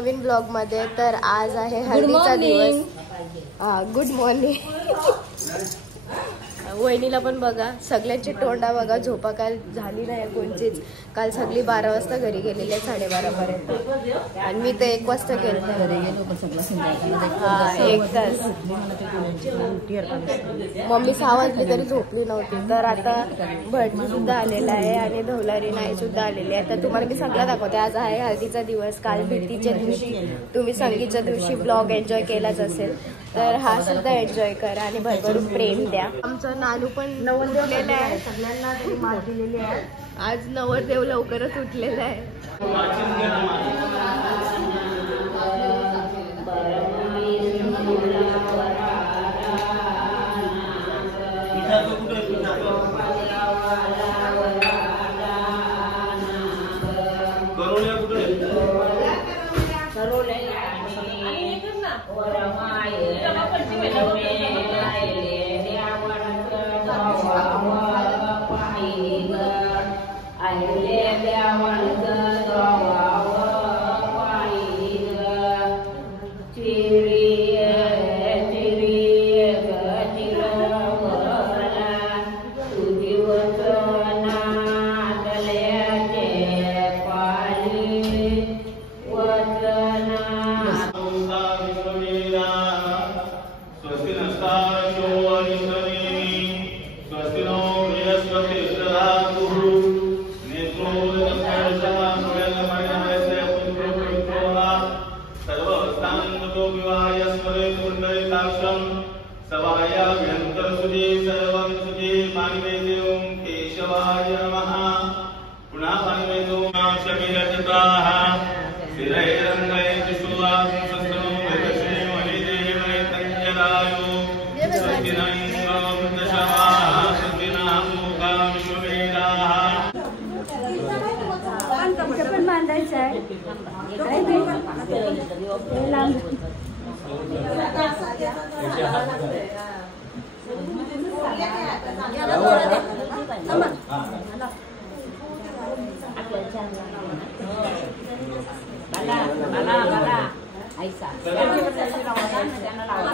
नवीन blog मध्ये. तर आज आहे हळदीचा दिवस. Good morning. वहिनीला पण बघा, सगळ्यांची तोंडा बघा, झोपा काल झाली नाही कोणचीच. काल सगळी 12 वाजता घरी गेलेली आहे, 12:30 पर्यंत. आणि मी तर 1 वाजता गेले घरी गेलो. हा 1 तास. मम्मी 6 वाजली तरी झोपली नव्हती. तर आता भटजी सुद्धा आलेला आहे आणि धवलारी नाही सुद्धा आलेली आहे. तर तुम्हाला मी सगळं दाखवते. आज आहे हळदीचा दिवस. काल भेटीच्या दिवशी तुम्ही संगीतच्या दिवशी ब्लॉग एन्जॉय केलाच असेल, तर हा सुद्धा एन्जॉय करा आणि भरभरून प्रेम द्या. आमचं नानू पण उठलेलं आहे, सगळ्यांना तरी मार दिलेली आहे. आज नवरदेव लवकरच उठलेला आहे.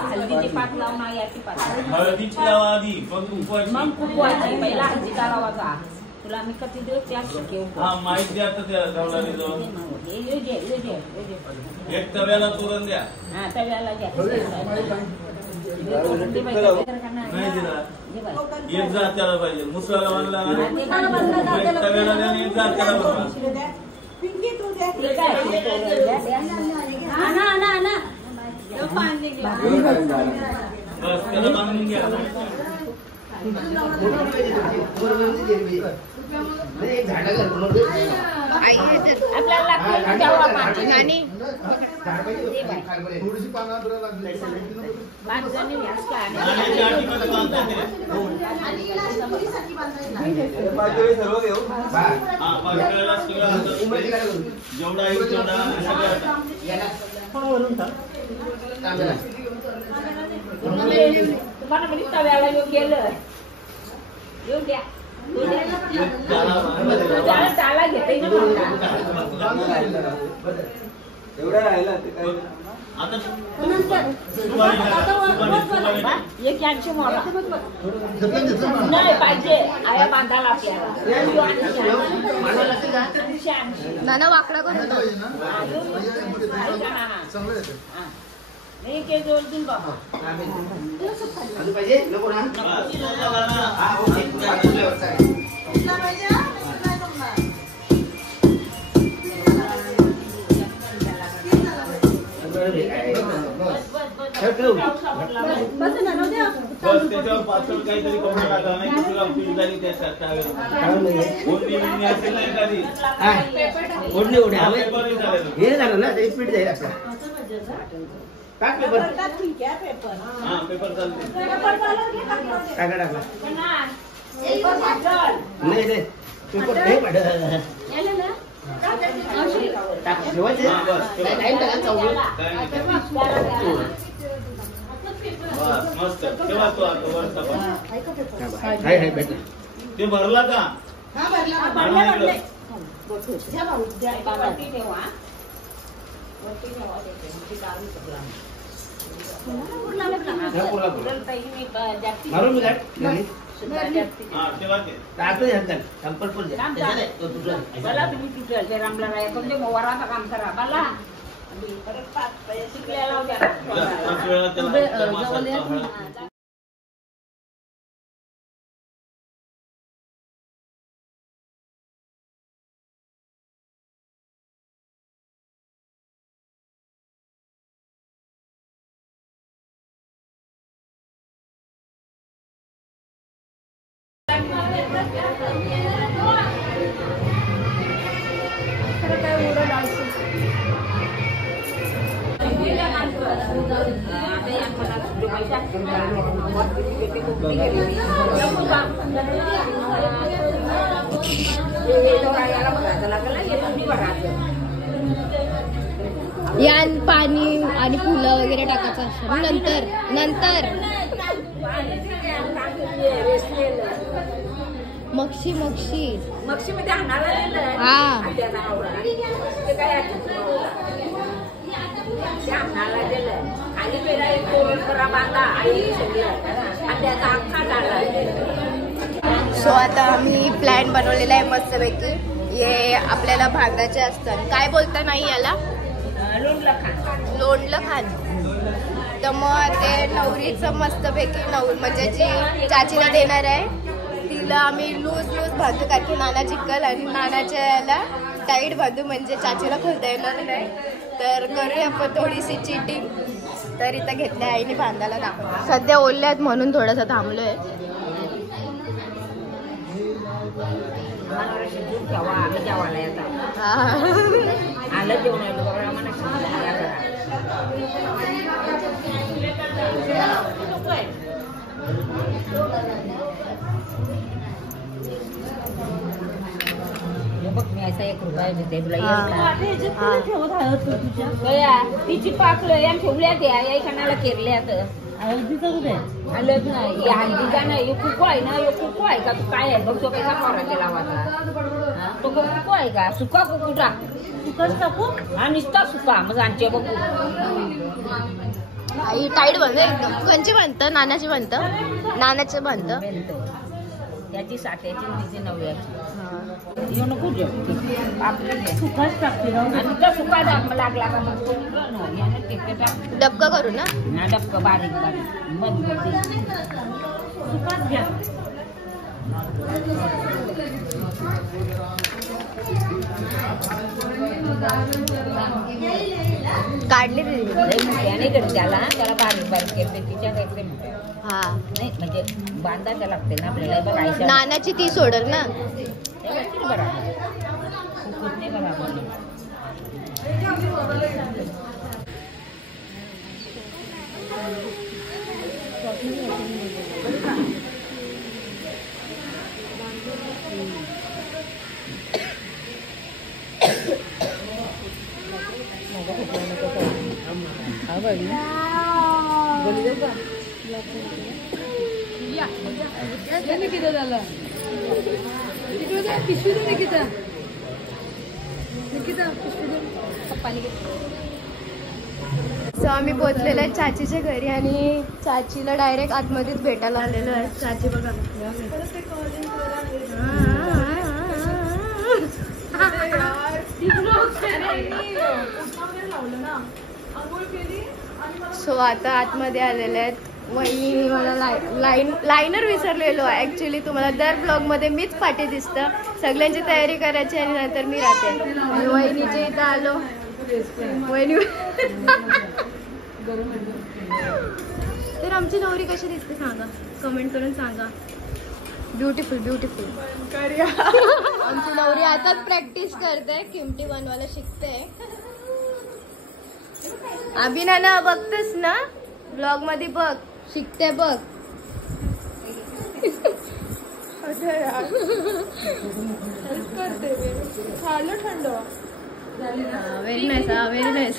हळदीची पात लावून याची पात हळदीची लावा आधी मग कुपवायची पहिला हळदीचा लावायचा. तुला मी किती दिवस त्या शिकवू. हा माहिती द्या आता त्या गावलाने जाऊन एक तव्याला तोरण द्या. हा तव्याला द्या. नाही दिला एक जात त्याला पाहिजे. मुसळाला बांधला एक तव्याला द्या आणि एक जात त्याला बघा. बस त्याला बांधून घ्या. जेवढा येईल तेवढा तुम्हाला म्हणजे तव्याला येऊन गेलं येऊन द्या. त्याला घेते एवढा राहिला आता एक यांची मोडा नाही पाहिजे. आया बांधायला नाना वाकडा करतो. एक एक जोडून बाबा पाहिजे नको ना. त्याच्यावर पातळ काहीतरी कमी टाका नाही तुला पिळदारी हे झालं ना एक पीठ जाईल आपला. टाक पेपर. हा पेपर चालते. टाका टाका. नाही नाही पेपर नाही पाठवला. ते भरला का? वराचा काम करा मला शिकलेला यान पाणी आणि फुलं वगैरे टाकायचं असतं नंतर नंतर मक्षी मक्षी मक्षी मध्ये हा सो आता आम्ही प्लॅन बनवलेला आहे मस्तपैकी. हे आपल्याला भांगराचे असतात, काय बोलता नाही याला, लोणलं खान. तर मग ते नवरीचं मस्तपैकी म्हणजे जी चाचीला देणार आहे तिला आम्ही लूज बांधू, कारण की नाना चिकल आणि नानाच्या याला टाईट बांधू म्हणजे चाचीला खोलता येणार नाही. तर करूया आपण थोडीशी चिटिंग. तर इथं घेतल्या आईने बांधायला दाखव. सध्या ओल्यात म्हणून थोडंसं थांबलोय. बघ मी असा 1 रुपया देते तुला. तिची पाकलं या ठेवल्या त्या एखाद्याला केरल्यात हळदीचा नाही हळदीचा नाही. कुकू आहे ना, कुकू आहे का तू काय आहे बघ तो कसा करायचा लावाचा तो कुकू आहे का, सुका कुकू टाक. सुकाच टाकू हा नुसता सुका मग आमचे बघू. आई टाईट बांधतं एकदम. कोणची बांधतं, नानाची बांधतं, नानाचं बांधतं. त्याची 60ची तिची 90ची येऊ नको सुकाच टाकते आणि सुका लागला का मग डबका करू ना, डबका बारीक बारीक सुकाच घ्या. काढले त्याने त्याला बारीक बारीक केले तिच्या हा नाही म्हणजे बांधायला लागते ना आपल्याला. बघायचं नानाची ती सोडल ना बरोबर बरोबर. सो आम्ही पोहोचलेलो आहे चाचीच्या घरी आणि चाचीला डायरेक्ट आतमध्येच भेटायला आलेलो आहे. चाची बघा सो आता आतमध्ये आलेले आहेत. वहिनी मला लायनर विसरलेलो आहे ऍक्च्युली. तुम्हाला दर ब्लॉग मध्ये मीच पाठी दिसतं. सगळ्यांची तयारी करायची आणि नंतर मी राहते. आणि वहिनीच्या इथं आलो. वहिनी तर आमची नवरी कशी दिसते सांगा, कमेंट करून सांगा. Beautiful beautiful. आमची नवरी आताच प्रॅक्टिस करते, किमटी बनवायला शिकते. अभिनंदन बघतेस ना ब्लॉग मध्ये, बघ शिकते बघ. थंड. Very nice, very nice.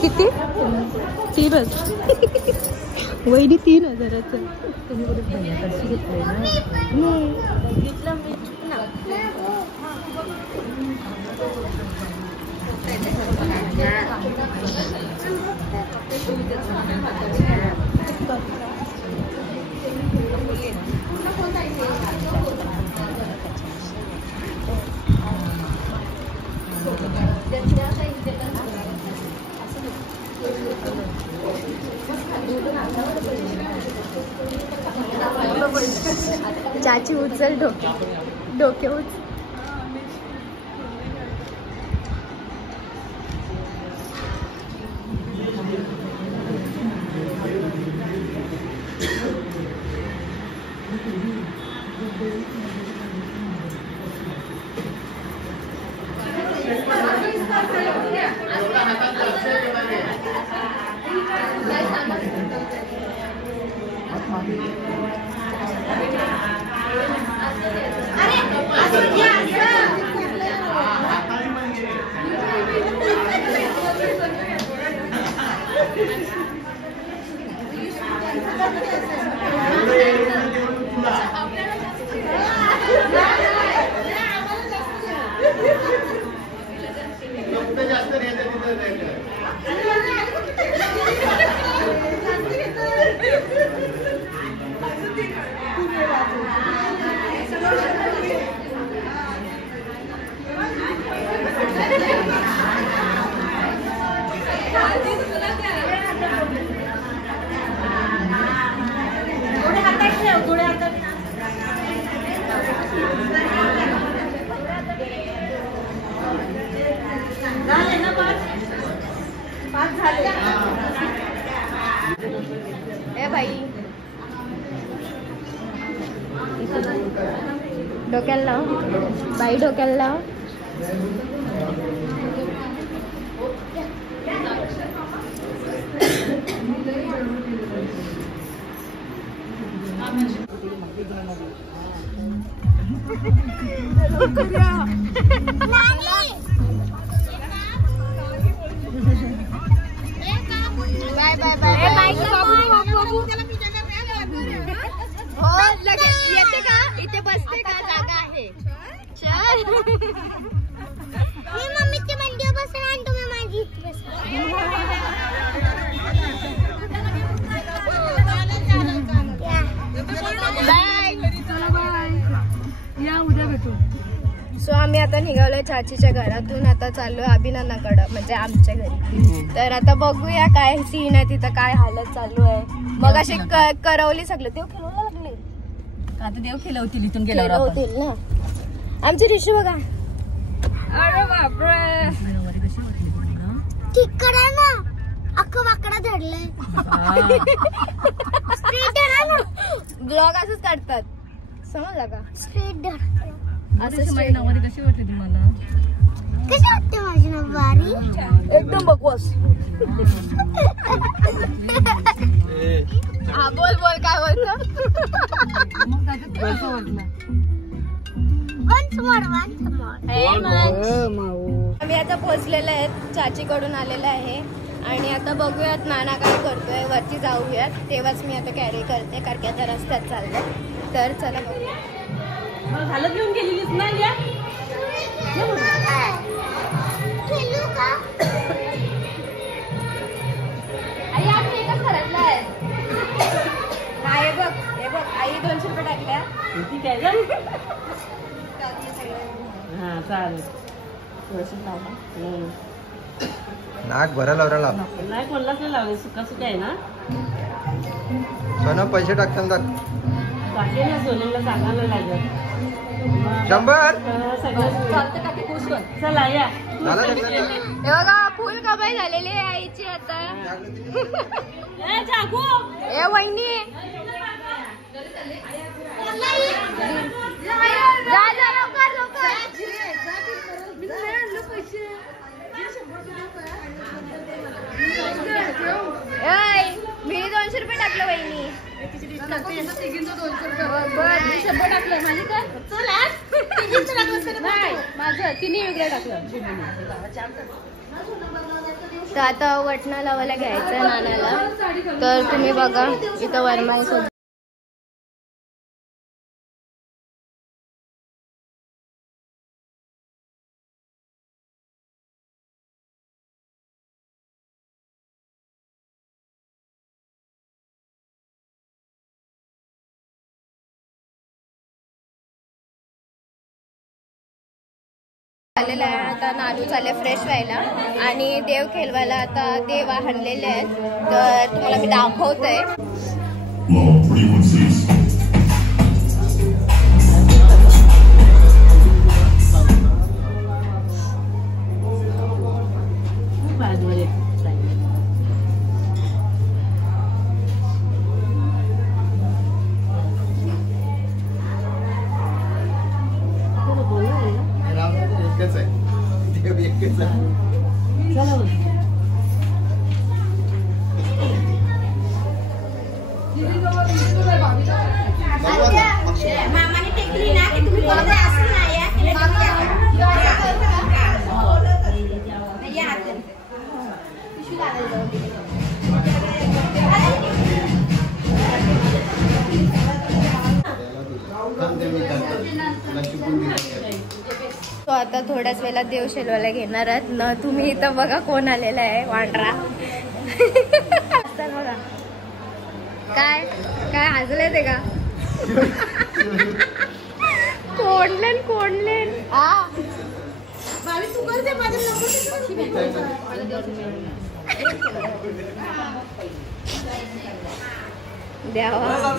किती? 3च. वहिनी 3,000च. तुम्ही कुठे भैयाकडची घेतलंय ना? घेतलं मी ना. चाची उचल डोके उच. ए बाई डोक्याला लाव बाई डोक्याला लाव. Bye bye bye. हो लगेच येते का? इथे बसते का? जागा आहे. चल मी मम्मीच्या मांडीवर बसणार आणि तुम्ही माझी इथे बाय. या उद्या भेटू. सो आम्ही आता निघालोय चाचीच्या घरातून, आता चाललोय अभिनंदनाकडं म्हणजे आमच्या घरी. तर आता बघूया काय सीन आहे तिथं, काय हालत चालू आहे. मग अशी करवली सगळं देव खेळवला लागले, आता देव खेळवतील इथून गेल्यावर होतील ना. आमची ऋषी बघा, अरे बापरे तिकडे ना अख्खं वाकडा धरलंय. ब्लॉग असंच काढतात, समजला का? स्ट्रेट नवरी कशी वाटते तुम्हाला? कशी वाटते माझी नववारी? एकदम बकवास. हा बोल बोल काय बोलतो. आम्ही आता पोहोचलेलो आहेत, चाचीकडून आलेला आहे आणि आता बघूयात नाना काय करतोय. वरती जाऊयात तेव्हाच मी आता कॅरी करते, कारण की आता रस्त्यात चाललंय. तर चला बघूया. झालं घेऊन गेलेलीस ना या आई आम्ही एकाच घरातला आहे. नाही बघ, हे बघ आई 200 रुपये टाकल्या. ठीक आहे हा चालेल. नाक भरायला नाही कोणालाच नाही लावले, सुका सुका आहे ना. सोनं पैसे टाकताना बाकी ना सोनेला सांगायला लागत 100. सगळं चालतं का ते खुश कर. चला या. हे बघा फुल कमाई झालेली आहे आईची आता. ए वहिनी जा जा लवकर लवकर. मी 200 रुपये टाकलं वहिनी. 100 टाकलं माझी काय माझं तिने वेगळं टाकलं. तर आता वटणा लावायला घ्यायचं नानाला. तर तुम्ही बघा इथं वरमाई सोबत आलेला आहे. आता नानू चालले फ्रेश व्हायला आणि देव खेळवायला आता देव आणलेले आहेत. तर तुम्हाला मी दाखवतोय. तो आता थोड्याच वेळेला देव शेलवायला घेणार आहेत ना. तुम्ही इथं बघा कोण आलेला आहे, वांड्रा. बघा काय काय हसले ते का कोंडलेन कोंडलेन. द्यावा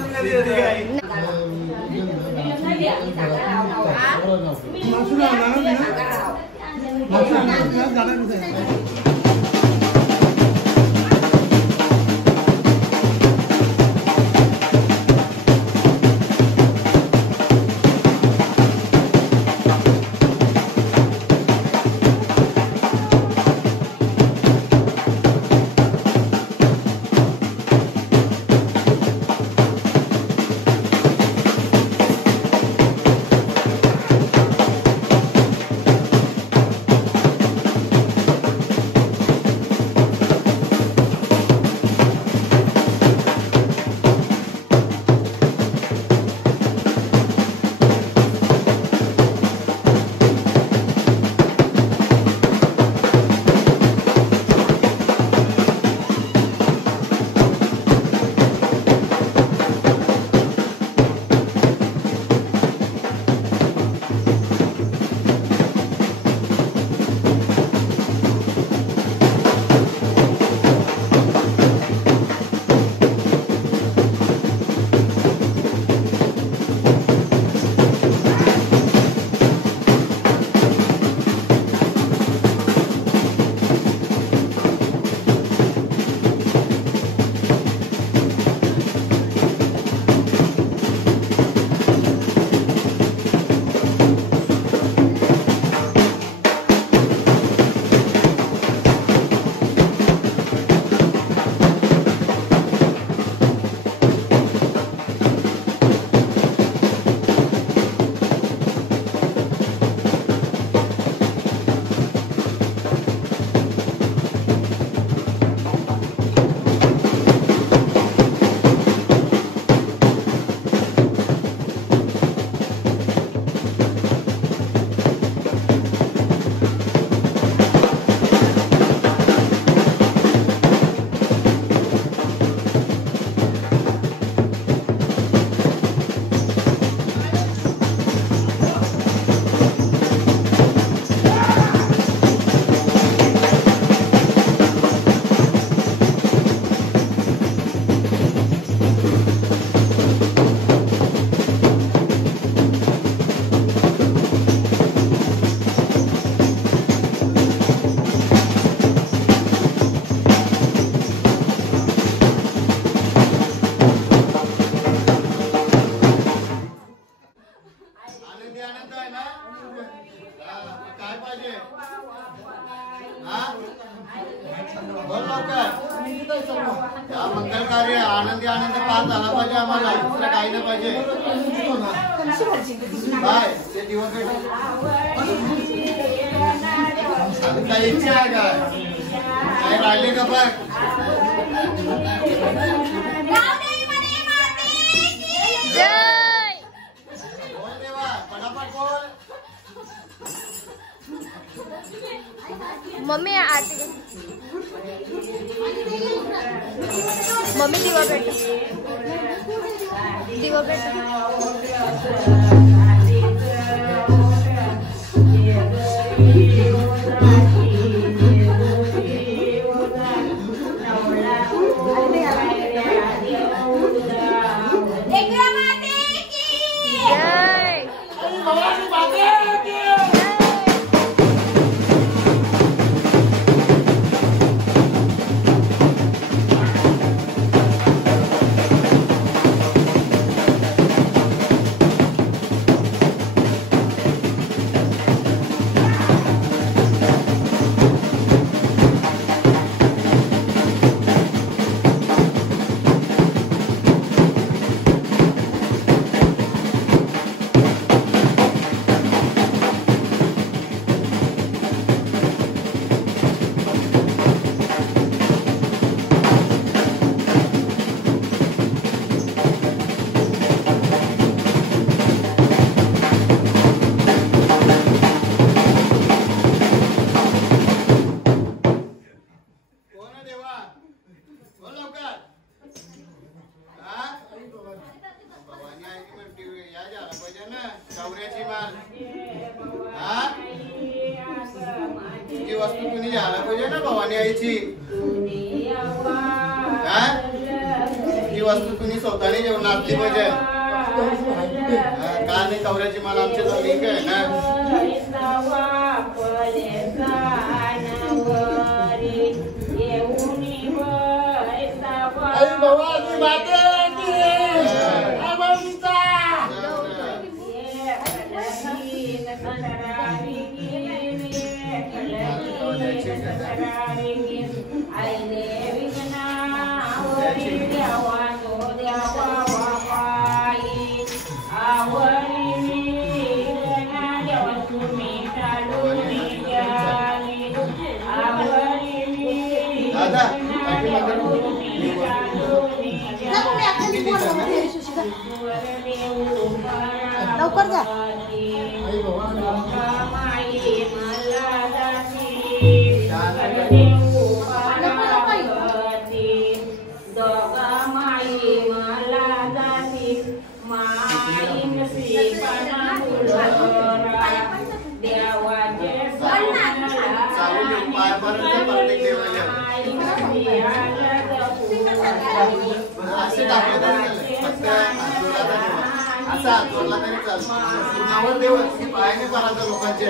बोल लवकर. या मंगल कार्य आनंदी आनंद पार झाला पाहिजे आम्हाला, दुसरं काही नाही पाहिजे. बाय ते दिवस काही इच्छा आहे का? काही राहिले का बघ. बोल देवा पटापट बोल. मम्मी आरती मम्मी दिवा पेट दिवा पेट वस्तू कुणी घ्यायला पाहिजे ना भवानी आईची. ही वस्तू तुम्ही स्वतःने जेवण आणली पाहिजे. का नाही कवऱ्याची माल आमच्या जवळ आहे ना. लवकर जा. असा जोडला तरी चालतो. देव पायाने करायचं लोकांचे.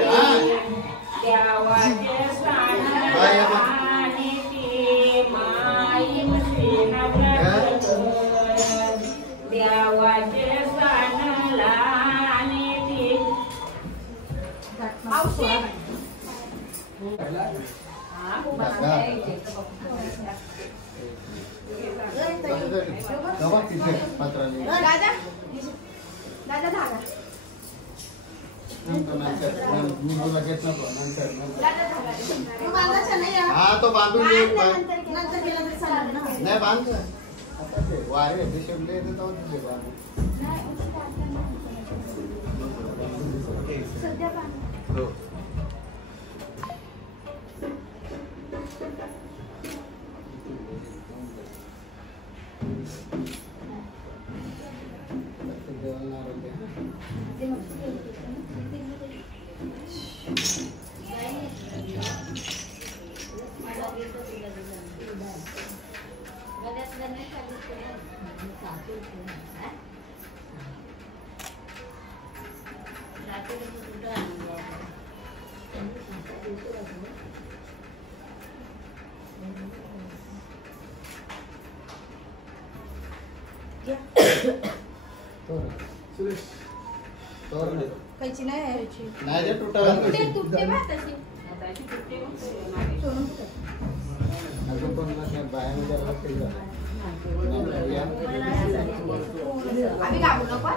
हा तो बांधून नाही बांध वारे शेवले कैची नाही नाही तुटायला तुटते भाताची आम्ही घाबरू नको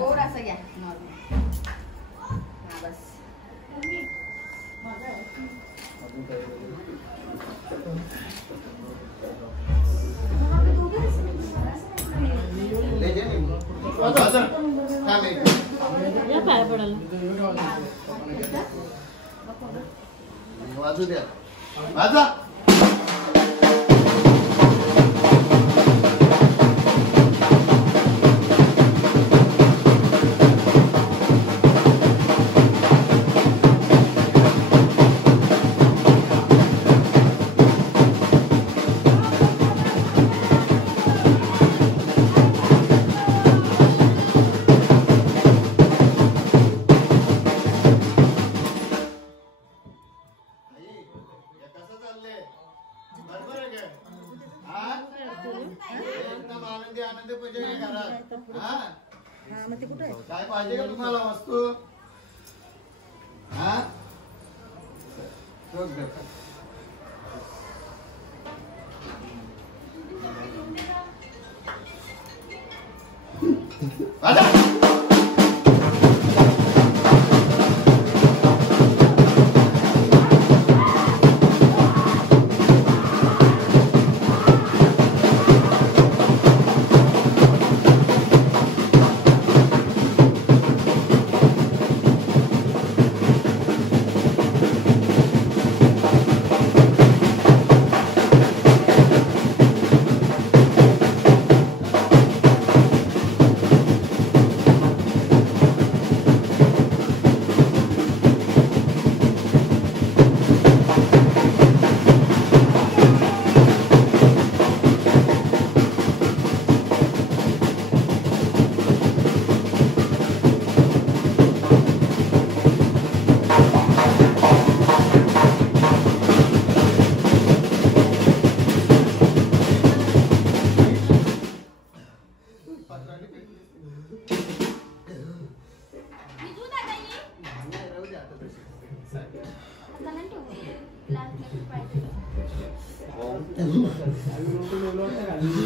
थोडासा घ्या बस वाजू द्या वाजा काय पाहिजे का तुम्हाला वस्तू हा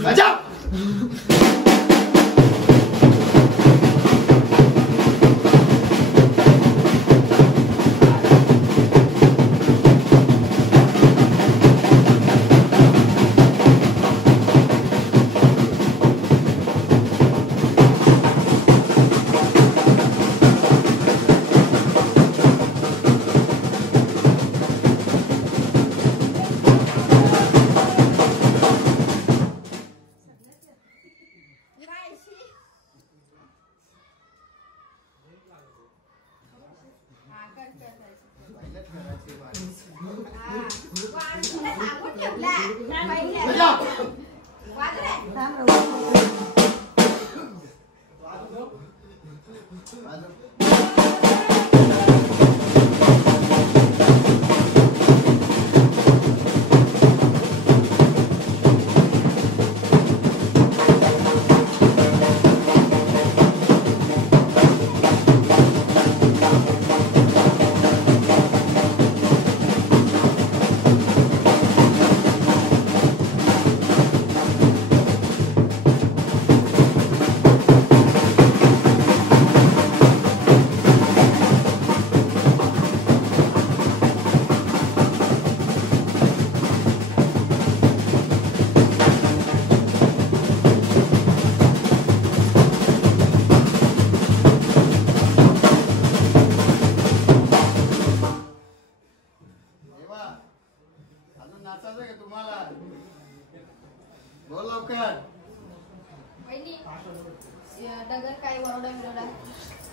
अच्छा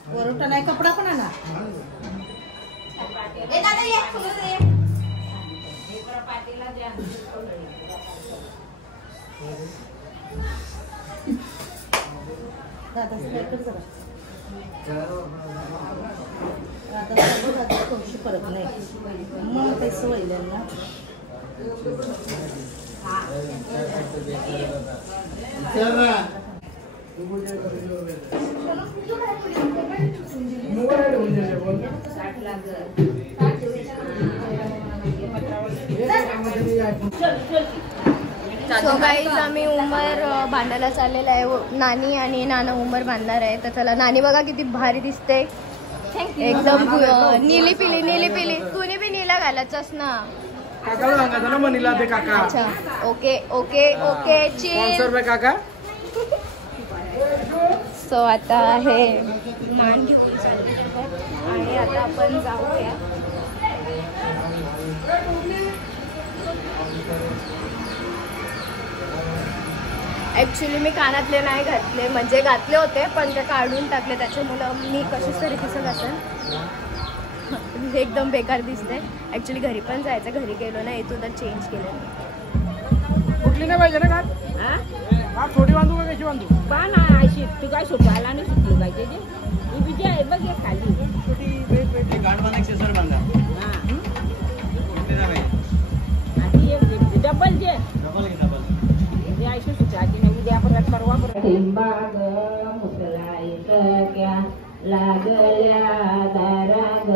वरोटा नाही कपडा पण आणा कौशी परत नाही मग ते सवयल्यांना सो गाईज आम्ही उमर बांधायला चाललेला आहे. नानी आणि नाना उमर बांधणार आहे. तर चला, नानी बघा किती भारी दिसते एकदम नीली पिली. कुणी बी नीला घालायचंस ना. काकाला सांगायचं ना मनीला दे काका. अच्छा ओके स्पॉन्सर काका. सो आता आहे मान घेऊन चाललेलं आहे आणि आता आपण जाऊया. ॲक्च्युली मी कानातले नाही घातले, म्हणजे घातले होते पण ते काढून टाकले. त्याच्यामुळं मी कशीच तरी दिसत असेल, एकदम बेकार दिसते. ॲक्च्युली घरी पण जायचं, घरी गेलो ना इथून तर चेंज केलं. कुठली नाही पाहिजे ना का छोटी बांधू का कशी बांधू? पहा ना अशी तू काय सुटायला नाही सुटली पाहिजे ते. ही बिजी आहे बघ एक खाली. डबल जे अशी सुटायची नाही. उद्या परत परवा बाग मुसलायत क्या लागल्या दाराग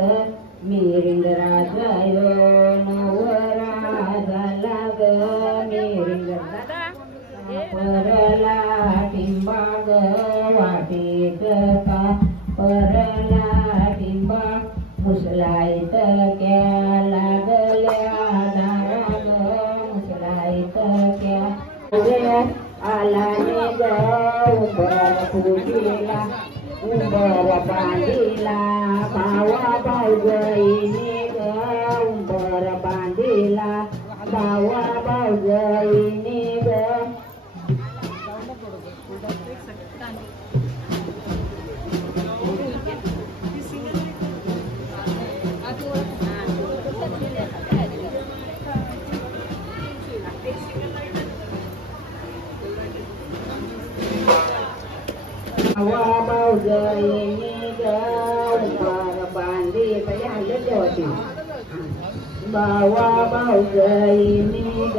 मिरिंगराजायो नवराजाला ग मिरिंगराजा परला टिंबाग वाटेत का परला टिंबा मुसलायत क्या लागल्या दाराग मुसलायत क्या आला ने ग उंबर फुटीला उंबर बांधीला भावा भाऊजईने ग उंबर बांधीला भावा भाऊजईने ग. भावा भाऊजईने ग उंबर बांधी पहिले हल्ले होती. भावा भाऊजईने ग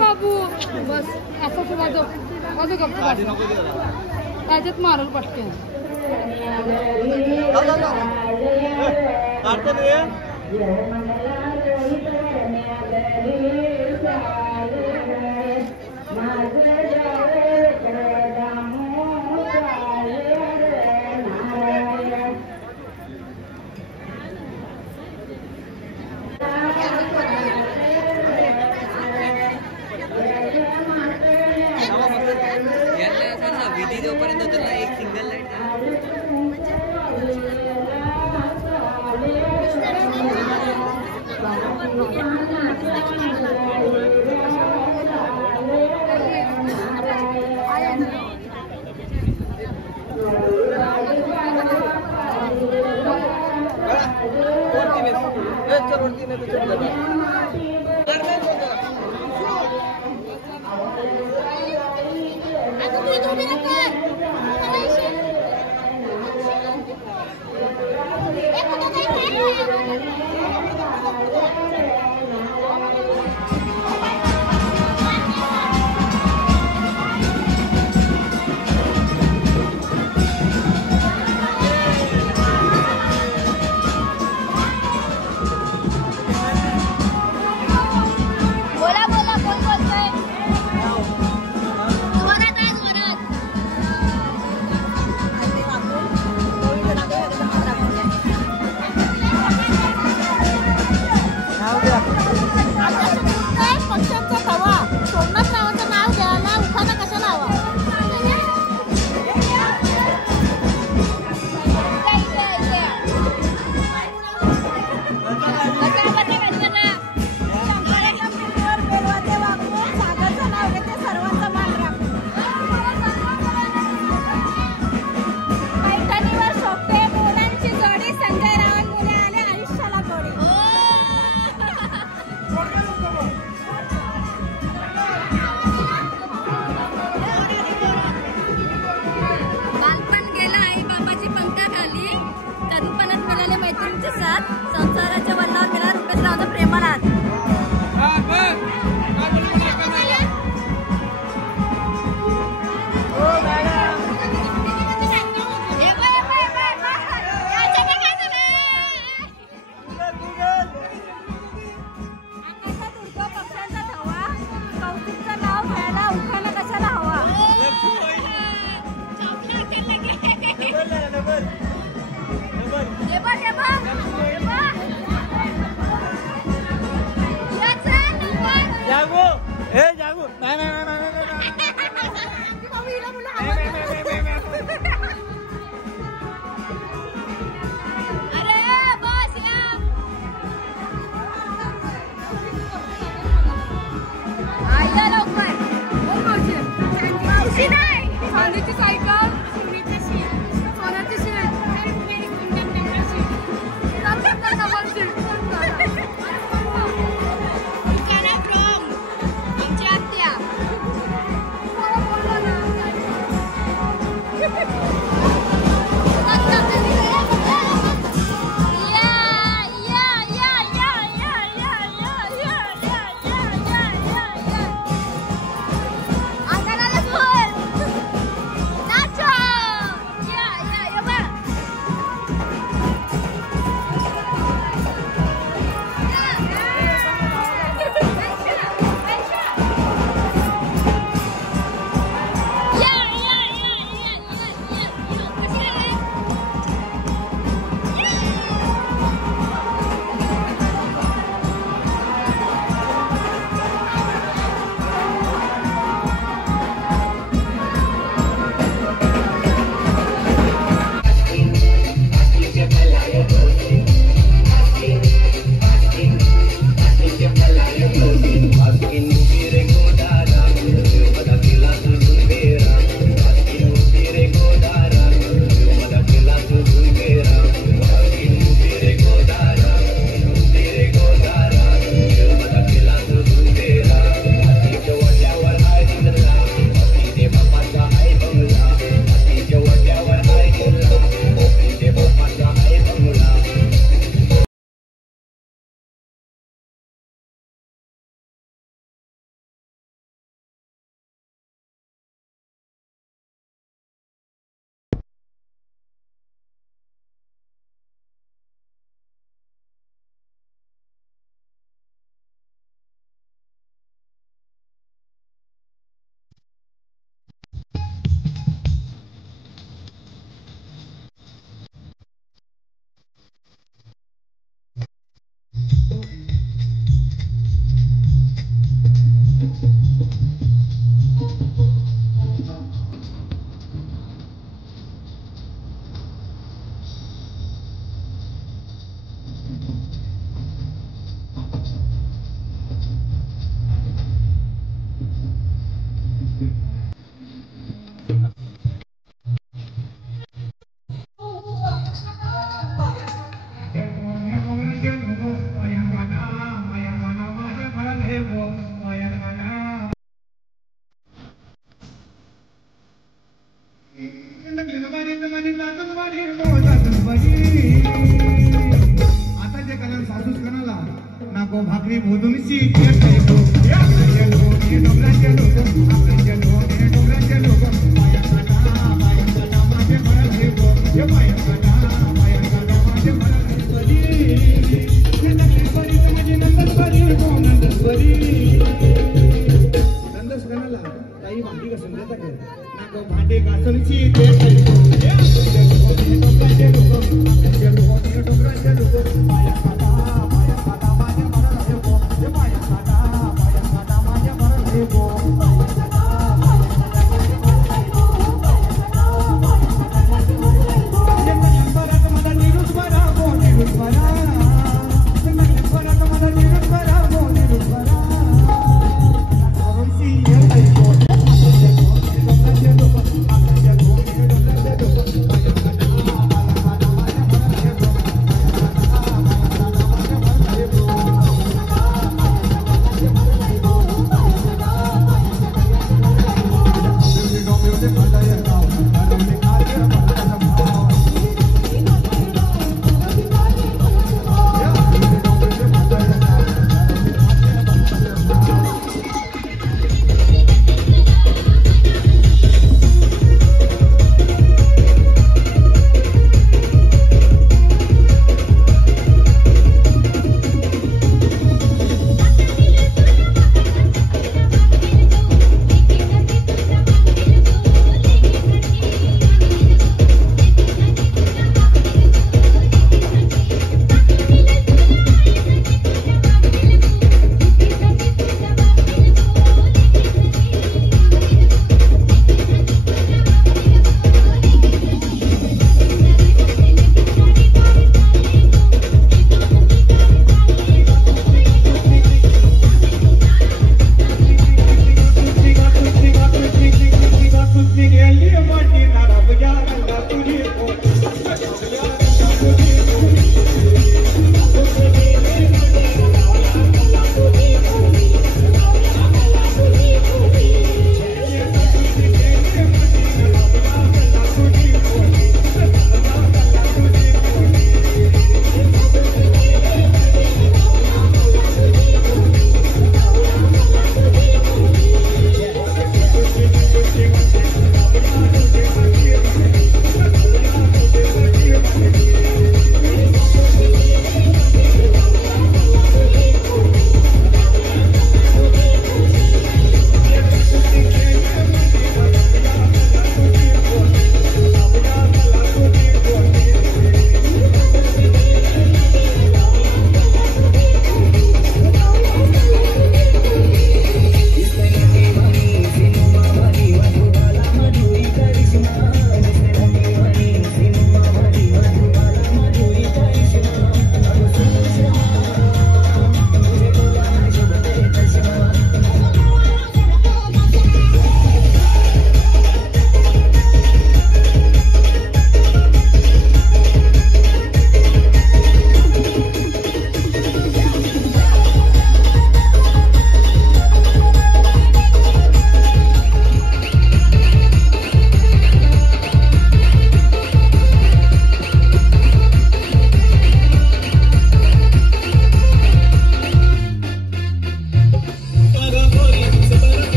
बाबू बस असं तू वाजव त्याच्यात मारल पटके. जोपर्यंत तुला एक सिंगल लाईट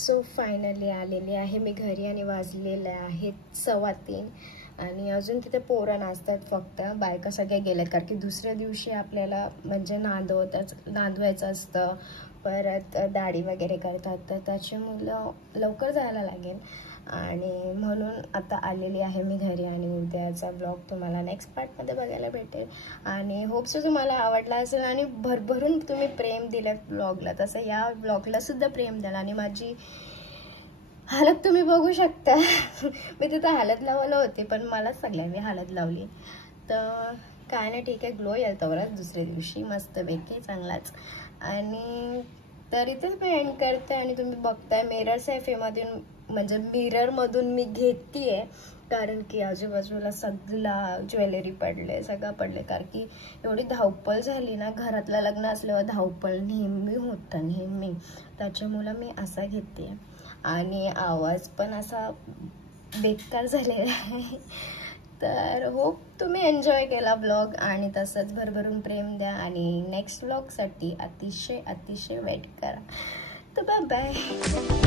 सो फायनली आलेली आहे मी घरी आणि वाजलेले आहेत 3:15 आणि अजून तिथे पोरं नाचतात. फक्त बायका सगळ्या गेल्यात कारण की दुसऱ्या दिवशी आपल्याला म्हणजे नांदवायचं असतं, परत दाढी वगैरे करतात, तर त्याच्यामुळे लवकर जायला लागेल आणि म्हणून आता आलेली आहे मी घरी. आणि उद्याचा ब्लॉग तुम्हाला नेक्स्ट पार्टमध्ये बघायला भेटेल आणि होप्स तुम्हाला आवडला असेल आणि भरभरून तुम्ही प्रेम दिलं ब्लॉगला, तसं या ब्लॉगला सुद्धा प्रेम द्याल. आणि माझी हालत तुम्ही बघू शकता. मी तिथं हालत लावायला होती पण मला सगळ्यांनी हालत लावली. तर काय नाही, ठीक आहे, ग्लो येईल तवरच दुसऱ्या दिवशी मस्तपैकी चांगलाच. आणि तर इथेच मी एंड करते आणि तुम्ही बघताय मिरर सेफेमधून म्हणजे मिररमधून मी घेते कारण की आजूबाजूला सगळं ज्वेलरी पडले, सगळं पडले कारण की एवढी धावपळ झाली ना. घरातलं लग्न असल्यावर धावपळ नेहमी होतं नेहमी, त्याच्यामुळं मी असा घेते. आणि आवाज पण असा बेकार झालेला आहे. तर होप तुम्ही एन्जॉय केला ब्लॉग आणि तसंच भरभरून प्रेम द्या आणि नेक्स्ट ब्लॉगसाठी अतिशय वेट करा. तर बाय बाय.